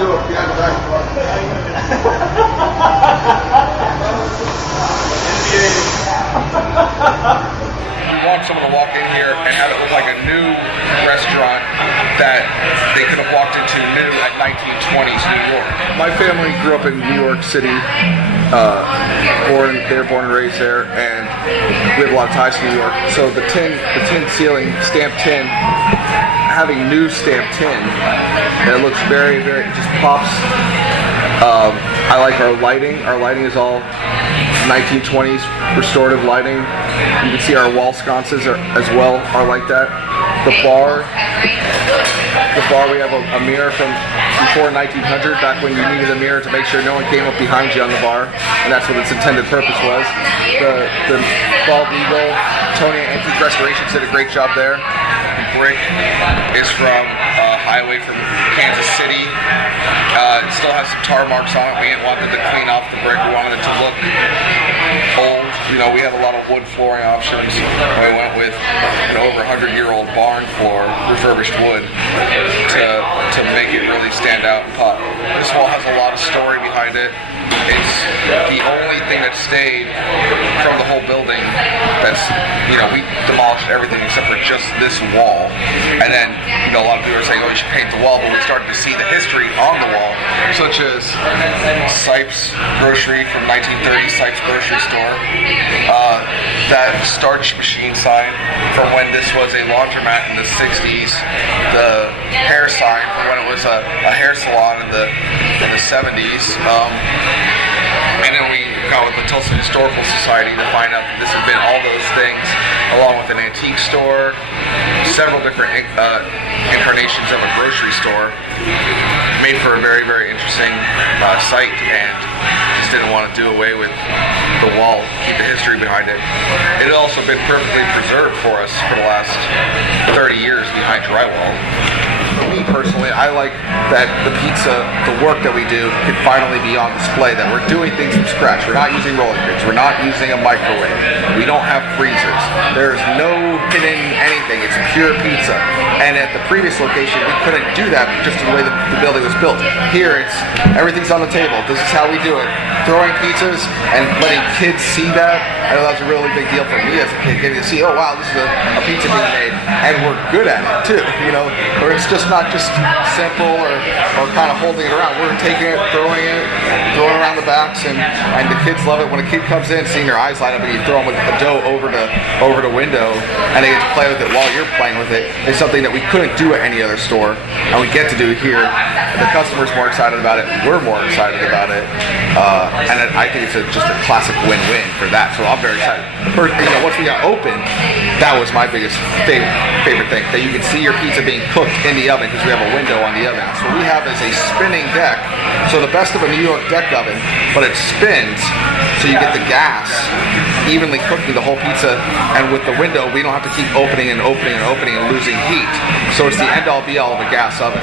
do it behind the back. We want someone to walk in here and have it look like a new restaurant that they could have walked into new at 1920s New York. My family grew up in New York City. They were born and raised there, and we have a lot of ties to New York. So the tin ceiling, stamped tin, having new stamped tin, and it looks very, very, it just pops. I like our lighting. Our lighting is all 1920s restorative lighting. You can see our wall sconces as well are like that. The bar, we have a mirror from before 1900, back when you needed a mirror to make sure no one came up behind you on the bar, and that's what its intended purpose was. The Bald Eagle, Tony Antique Restorations did a great job there. The brick is from highway from Kansas City. It still has some tar marks on it. We didn't want them to clean off the brick. We wanted it to look old. You know, we have a lot of wood flooring options. We went with an over 100-year-old barn floor, refurbished wood, to make it really stand out and pop. This wall has a lot of story behind it. It's the only thing that stayed from the whole building. That's, you know, we demolished everything except for just this wall. And then, you know, a lot of people are saying, oh, you should paint the wall, but we started to see the history on the wall, such as Sipes Grocery from 1930, Sipes Grocery Store. That starch machine sign from when this was a laundromat in the 60s. The hair sign from when it was a hair salon in the 70s. And then we got with the Tulsa Historical Society to find out that this has been all those things, along with an antique store, several different incarnations of a grocery store. Made for a very, very interesting site, and just didn't want to do away with the wall, keep the history behind it. It had also been perfectly preserved for us for the last 30 years behind drywall. Me personally, I like that the pizza, the work that we do, can finally be on display, that we're doing things from scratch. We're not using rolling pins. We're not using a microwave. We don't have freezers. There's no hidden anything. It's pure pizza. And at the previous location, we couldn't do that just the way the building was built. Here, it's everything's on the table. This is how we do it. Throwing pizzas and letting kids see that, I know that was a really big deal for me as a kid, getting to see, oh wow, this is a pizza being made, and we're good at it too, you know, where it's just not just simple or kind of holding it around. We're taking it, throwing around the backs, and the kids love it. When a kid comes in, seeing their eyes light up, and you throw them with the dough over the window, and they get to play with it while you're playing with it, is something that we couldn't do at any other store, and we get to do here. The customer's more excited about it. We're more excited about it, and I think it's just a classic win-win for that. So I'm very excited. First, you know, once we got open, that was my biggest favorite thing, that you can see your pizza being cooked in the oven because we have a window on the oven. So what we have is a spinning deck. So the best of a New York deck oven, but it spins, so you get the gas evenly cooking the whole pizza, and with the window, we don't have to keep opening and losing heat. So it's the end-all be-all of a gas oven.